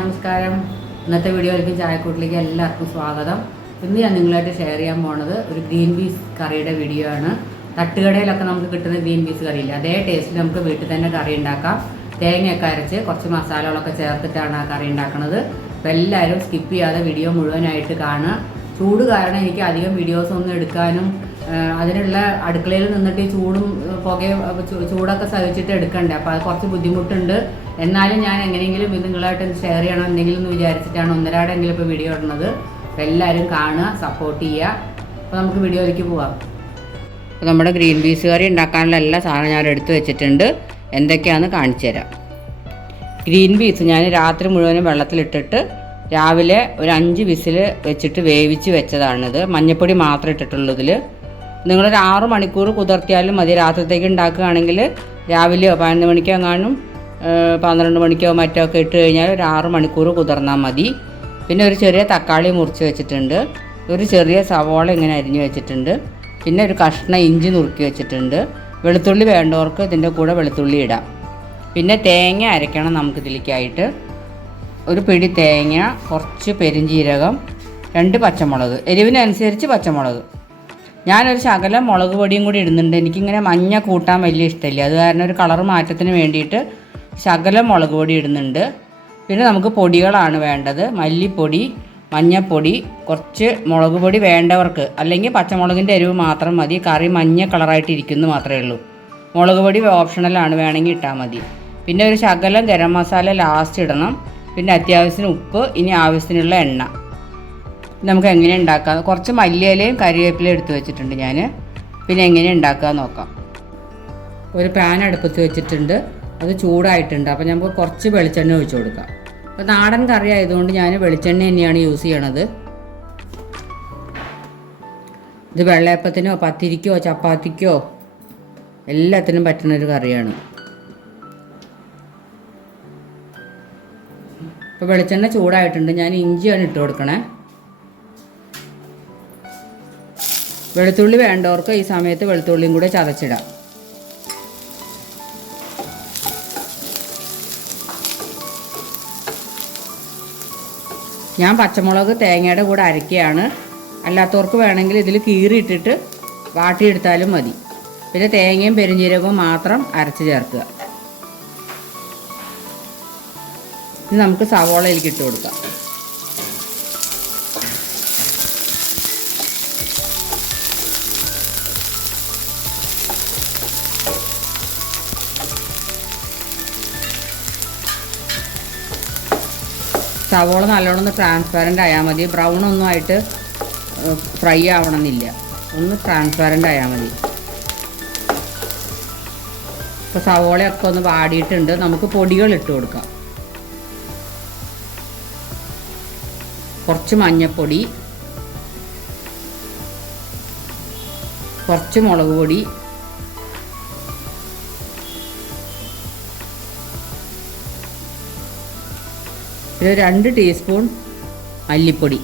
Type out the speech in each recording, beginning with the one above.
നമസ്കാരം. ഇന്നത്തെ വീഡിയോയിലേക്ക് ചായക്കൂട്ടിലേക്ക് എല്ലാവർക്കും സ്വാഗതം. ഇന്ന് ഞാൻ നിങ്ങളായിട്ട് ഷെയർ ചെയ്യാൻ പോണത് ഒരു ഗ്രീൻ പീസ് കറിയുടെ വീഡിയോ ആണ്. തട്ടുകടയിലൊക്കെ നമുക്ക് കിട്ടുന്ന ഗ്രീൻ പീസ് കറിയില്ല അതേ ടേസ്റ്റിൽ നമുക്ക് വീട്ടിൽ തന്നെ കറി ഉണ്ടാക്കാം. തേങ്ങയൊക്കെ അരച്ച് കുറച്ച് മസാലകളൊക്കെ ചേർത്തിട്ടാണ് ആ കറി ഉണ്ടാക്കുന്നത് അപ്പോൾ എല്ലാവരും സ്കിപ്പ് ചെയ്യാതെ വീഡിയോ മുഴുവനായിട്ട് കാണുക. ചൂട് കാരണം എനിക്ക് അധികം വീഡിയോസ് ഒന്നും എടുക്കാനും അതിനുള്ള അടുക്കളയിൽ നിന്നിട്ട് ഈ ചൂടും പുകയും ചൂടൊക്കെ സഹിച്ചിട്ട് എടുക്കണ്ടേ. അപ്പോൾ അത് കുറച്ച് ബുദ്ധിമുട്ടുണ്ട്. എന്നാലും ഞാൻ എങ്ങനെയെങ്കിലും ഇത് നിങ്ങളായിട്ട് ഷെയർ ചെയ്യണം എന്തെങ്കിലും എന്ന് വിചാരിച്ചിട്ടാണ് ഒന്നരാടെങ്കിലും ഇപ്പോൾ വീഡിയോ ഇടുന്നത്. അപ്പോൾ എല്ലാവരും കാണുക സപ്പോർട്ട് ചെയ്യുക. അപ്പോൾ നമുക്ക് വീഡിയോയിലേക്ക് പോവാം. അപ്പോൾ നമ്മുടെ ഗ്രീൻ പീസ് കറി ഉണ്ടാക്കാനുള്ള എല്ലാ സാധനവും ഞാൻ എടുത്തു വെച്ചിട്ടുണ്ട്. എന്തൊക്കെയാണെന്ന് കാണിച്ചു തരാം. ഗ്രീൻ പീസ് ഞാൻ രാത്രി മുഴുവനും വെള്ളത്തിലിട്ടിട്ട് രാവിലെ ഒരു അഞ്ച് വിസിൽ വെച്ചിട്ട് വേവിച്ച് വെച്ചതാണിത്. മഞ്ഞപ്പൊടി മാത്രം ഇട്ടിട്ടുള്ളൂ ഇതിൽ നിങ്ങളൊരു ആറ് മണിക്കൂർ കുതിർത്തിയാലും മതി. രാത്രിത്തേക്ക് ഉണ്ടാക്കുകയാണെങ്കിൽ രാവിലെയോ പതിനൊന്ന് മണിക്കോ എങ്ങാനും പന്ത്രണ്ട് മണിക്കോ മറ്റോ ഒക്കെ ഇട്ട് കഴിഞ്ഞാൽ ഒരു ആറ് മണിക്കൂർ കുതിർന്നാൽ മതി. പിന്നെ ഒരു ചെറിയ തക്കാളി മുറിച്ച് വെച്ചിട്ടുണ്ട്. ഒരു ചെറിയ സവോള ഇങ്ങനെ അരിഞ്ഞ് വെച്ചിട്ടുണ്ട്. പിന്നെ ഒരു കഷ്ണം ഇഞ്ചി നുറുക്കി വെച്ചിട്ടുണ്ട്. വെളുത്തുള്ളി വേണ്ടവർക്ക് ഇതിന്റെ കൂടെ വെളുത്തുള്ളി ഇടാം. പിന്നെ തേങ്ങ അരയ്ക്കണം നമുക്ക് ഇതിലേക്കായിട്ട് ഒരു പിടി തേങ്ങ കുറച്ച് പെരിഞ്ജീരകം രണ്ട് പച്ചമുളക് എരിവിനനുസരിച്ച് പച്ചമുളക്. ഞാനൊരു ശകലം മുളക് പൊടിയും കൂടി ഇടുന്നുണ്ട്. എനിക്കിങ്ങനെ മഞ്ഞ കൂട്ടാൻ വലിയ ഇഷ്ടമില്ല. അത് കാരണം ഒരു കളർ മാറ്റത്തിന് വേണ്ടിയിട്ട് ശകലം മുളക് പൊടി ഇടുന്നുണ്ട് പിന്നെ നമുക്ക് പൊടികളാണ് വേണ്ടത്. മല്ലിപ്പൊടി മഞ്ഞപ്പൊടി കുറച്ച് മുളക് പൊടി വേണ്ടവർക്ക് അല്ലെങ്കിൽ പച്ചമുളകിന്റെ എരിവ് മാത്രം മതി. കറി മഞ്ഞ കളറായിട്ട് ഇരിക്കുന്നു മാത്രമേ ഉള്ളൂ. മുളക് പൊടി ഓപ്ഷണലാണ് വേണമെങ്കിൽ ഇട്ടാൽ മതി. പിന്നെ ഒരു ശകലം ഗരം മസാല ലാസ്റ്റ് ഇടണം. പിന്നെ അത്യാവശ്യത്തിന് ഉപ്പ് ഇനി ആവശ്യത്തിനുള്ള എണ്ണ. നമുക്ക് എങ്ങനെ ഉണ്ടാക്കാം? കുറച്ച് മല്ലിയിലയും കറിവേപ്പിലയും എടുത്ത് വെച്ചിട്ടുണ്ട് ഞാൻ പിന്നെ എങ്ങനെ ഉണ്ടാക്കുക നോക്കാം. ഒരു പാൻ അടുപ്പത്ത് വെച്ചിട്ടുണ്ട്. അത് ചൂടായിട്ടുണ്ട്. അപ്പോൾ നമുക്ക് കുറച്ച് വെളിച്ചെണ്ണ ഒഴിച്ചു കൊടുക്കാം. അപ്പോൾ നാടൻ കറി ആയതുകൊണ്ട് ഞാൻ വെളിച്ചെണ്ണ തന്നെയാണ് യൂസ് ചെയ്യണത്. ഇത് വെള്ളയപ്പത്തിനോ പത്തിരിക്കോ ചപ്പാത്തിക്കോ എല്ലാത്തിനും പറ്റുന്ന ഒരു കറിയാണ്. ഇപ്പോൾ വെളിച്ചെണ്ണ ചൂടായിട്ടുണ്ട്. ഞാൻ ഇഞ്ചിയാണ് ഇട്ട് കൊടുക്കണേ. വെളുത്തുള്ളി വേണ്ടവർക്ക് ഈ സമയത്ത് വെളുത്തുള്ളിയും കൂടെ ചതച്ചിടാം. ഞാൻ പച്ചമുളക് തേങ്ങയുടെ കൂടെ അരക്കുകയാണ് അല്ലാത്തവർക്ക് വേണമെങ്കിൽ ഇതിൽ കീറിയിട്ടിട്ട് വാട്ടിയെടുത്താലും മതി. പിന്നെ തേങ്ങയും പെരുംജീരകവും മാത്രം അരച്ച് ചേർക്കുക. ഇത് നമുക്ക് സവോളയിലേക്ക് ഇട്ട് കൊടുക്കാം. സവോള നല്ലോണം ഒന്ന് ട്രാൻസ്പാരന്റ് ആയാൽ മതി. ബ്രൗൺ ഒന്നും ആയിട്ട് ഫ്രൈ ആവണമെന്നില്ല. ഒന്ന് ട്രാൻസ്പാരന്റ് ആയാൽ മതി. ഇപ്പോൾ സവോളയൊക്കെ ഒന്ന് വാടിയിട്ടുണ്ട്. നമുക്ക് പൊടികൾ ഇട്ട് കൊടുക്കാം. കുറച്ച് മഞ്ഞൾപ്പൊടി കുറച്ച് മുളക് പൊടി ഒരു രണ്ട് ടീസ്പൂൺ മല്ലിപ്പൊടി.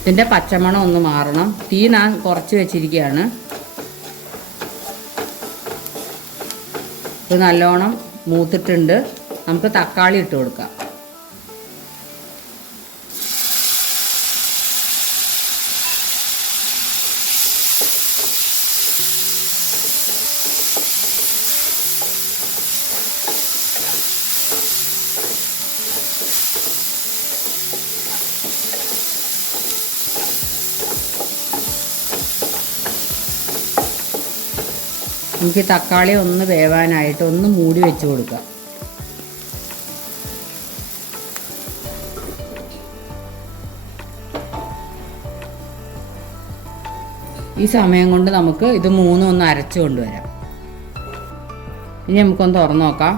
ഇതിന്റെ പച്ചമണം ഒന്ന് മാറണം. തീ ഞാൻ കുറച്ച് വെച്ചിരിക്കുകയാണ്. ഇത് നല്ലോണം മൂത്തിട്ടുണ്ട്. നമുക്ക് തക്കാളി ഇട്ട് കൊടുക്കാം. നമുക്ക് തക്കാളി ഒന്ന് വേവാനായിട്ട് ഒന്ന് മൂടി വെച്ച് കൊടുക്കാം. ഈ സമയം കൊണ്ട് നമുക്ക് ഇത് മൂന്നും ഒന്ന് അരച്ച് കൊണ്ടുവരാം. ഇനി നമുക്കൊന്ന് തുറന്നു നോക്കാം.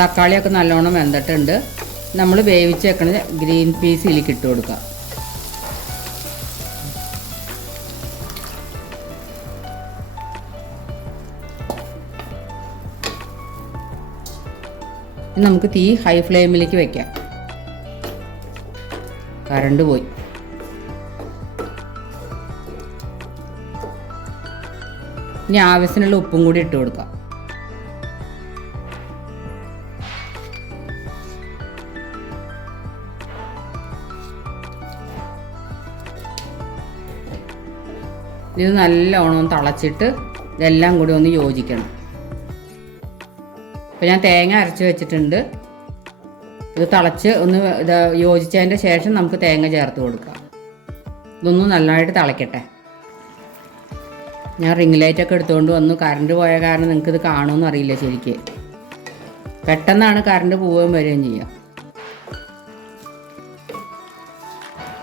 തക്കാളിയൊക്കെ നല്ലോണം വെന്തിട്ടുണ്ട്. നമ്മൾ വേവിച്ച് വെക്കണ ഗ്രീൻ പീസ് ഇതിലേക്ക് ഇട്ട് കൊടുക്കാം. ഇനി നമുക്ക് തീ ഹൈ ഫ്ലെയിമിലേക്ക് വെക്കാം. കറണ്ട് പോയി. ഇനി ആവശ്യത്തിനുള്ള ഉപ്പും കൂടി ഇട്ട് കൊടുക്കാം. ഇത് നല്ലോണം തിളച്ചിട്ട് ഇതെല്ലാം കൂടി ഒന്ന് യോജിക്കണം. ഇപ്പം ഞാൻ തേങ്ങ അരച്ച് വെച്ചിട്ടുണ്ട്. ഇത് തിളച്ച് ഒന്ന് ഇത് യോജിച്ചതിന്റെ ശേഷം നമുക്ക് തേങ്ങ ചേർത്ത് കൊടുക്കാം. ഇതൊന്ന് നല്ലതായിട്ട് തിളയ്ക്കട്ടെ ഞാൻ റിംഗ് ലൈറ്റൊക്കെ എടുത്തുകൊണ്ട് വന്നു. കറണ്ട് പോയ കാരണം നിങ്ങൾക്ക് ഇത് കാണുമെന്ന് അറിയില്ല ശരിക്ക്. പെട്ടെന്നാണ് കറണ്ട് പോവുകയും വരികയും ചെയ്യുക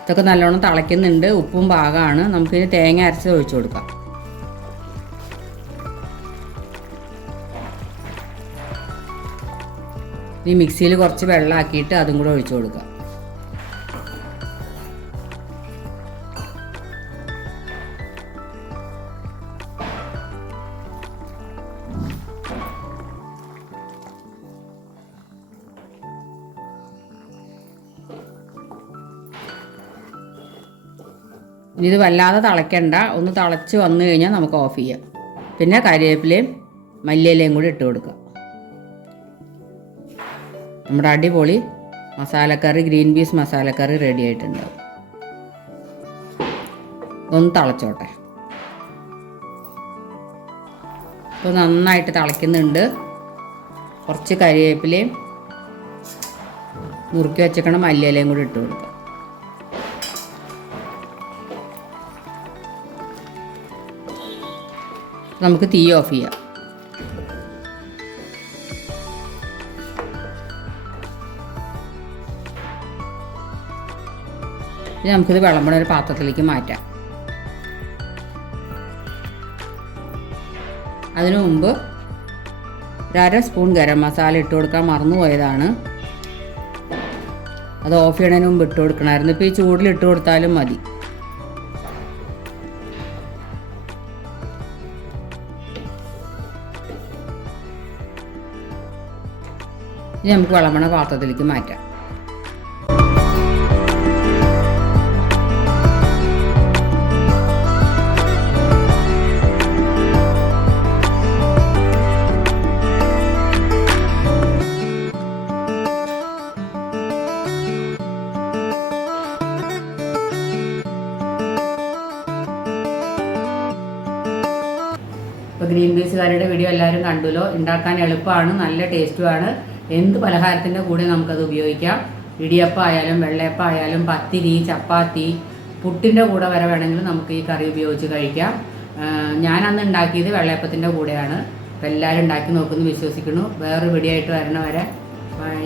ഇതൊക്കെ നല്ലോണം തിളയ്ക്കുന്നുണ്ട്. ഉപ്പും പാകമാണ് നമുക്കിനി തേങ്ങ അരച്ച് ഒഴിച്ചു കൊടുക്കാം. ഈ മിക്സിയിൽ കുറച്ച് വെള്ളമാക്കിയിട്ട് അതും കൂടെ ഒഴിച്ചു കൊടുക്കുക. ഇനി ഇത് വല്ലാതെ തിളയ്ക്കണ്ട. ഒന്ന് തിളച്ച് വന്നു കഴിഞ്ഞാൽ നമുക്ക് ഓഫ് ചെയ്യാം. പിന്നെ കരിവേപ്പിലയും മല്ലിയിലയും കൂടി ഇട്ട് കൊടുക്കാം നമ്മുടെ അടിപൊളി മസാലക്കറി ഗ്രീൻ പീസ് മസാലക്കറി റെഡി ആയിട്ടുണ്ടാവും. ഒന്ന് തിളച്ചോട്ടെ. ഇപ്പോൾ നന്നായിട്ട് തിളയ്ക്കുന്നുണ്ട്. കുറച്ച് കരിവേപ്പിലയും മുറുക്കി വെച്ചേക്കണ മല്ലിയിലയും കൂടി ഇട്ട് കൊടുക്കാം. നമുക്ക് തീ ഓഫ് ചെയ്യാം. ഇനി നമുക്കിത് വിളമ്പണ ഒരു പാത്രത്തിലേക്ക് മാറ്റാം. അതിനു മുമ്പ് ഒരര സ്പൂൺ ഗരം മസാല ഇട്ട് കൊടുക്കാൻ മറന്നുപോയതാണ് അത് ഓഫ് ചെയ്യണതിന് മുമ്പ് ഇട്ട് കൊടുക്കണമായിരുന്നു. ഇപ്പോൾ ഈ ചൂടിൽ ഇട്ട് കൊടുത്താലും മതി. ഇനി നമുക്ക് വിളമ്പണ പാത്രത്തിലേക്ക് മാറ്റാം. ഗ്രീൻ പീസ് കറിയുടെ വീഡിയോ എല്ലാവരും കണ്ടുല്ലോ. ഉണ്ടാക്കാൻ എളുപ്പമാണ് നല്ല ടേസ്റ്റുമാണ്. എന്ത് പലഹാരത്തിന്റെ കൂടെ നമുക്കത് ഉപയോഗിക്കാം? ഇടിയപ്പം ആയാലും വെള്ളയപ്പം ആയാലും പത്തിരി ചപ്പാത്തി പുട്ടിന്റെ കൂടെ വരെ വേണമെങ്കിൽ നമുക്ക് ഈ കറി ഉപയോഗിച്ച് കഴിക്കാം. ഞാൻ ഉണ്ടാക്കിയത് വെള്ളയപ്പത്തിന്റെ കൂടെയാണ്. അപ്പോൾ എല്ലാവരും ഉണ്ടാക്കി നോക്കുമെന്ന് വിശ്വസിക്കുന്നു. വേറൊരു വീഡിയോ ആയിട്ട് വരണവരെ. ബൈ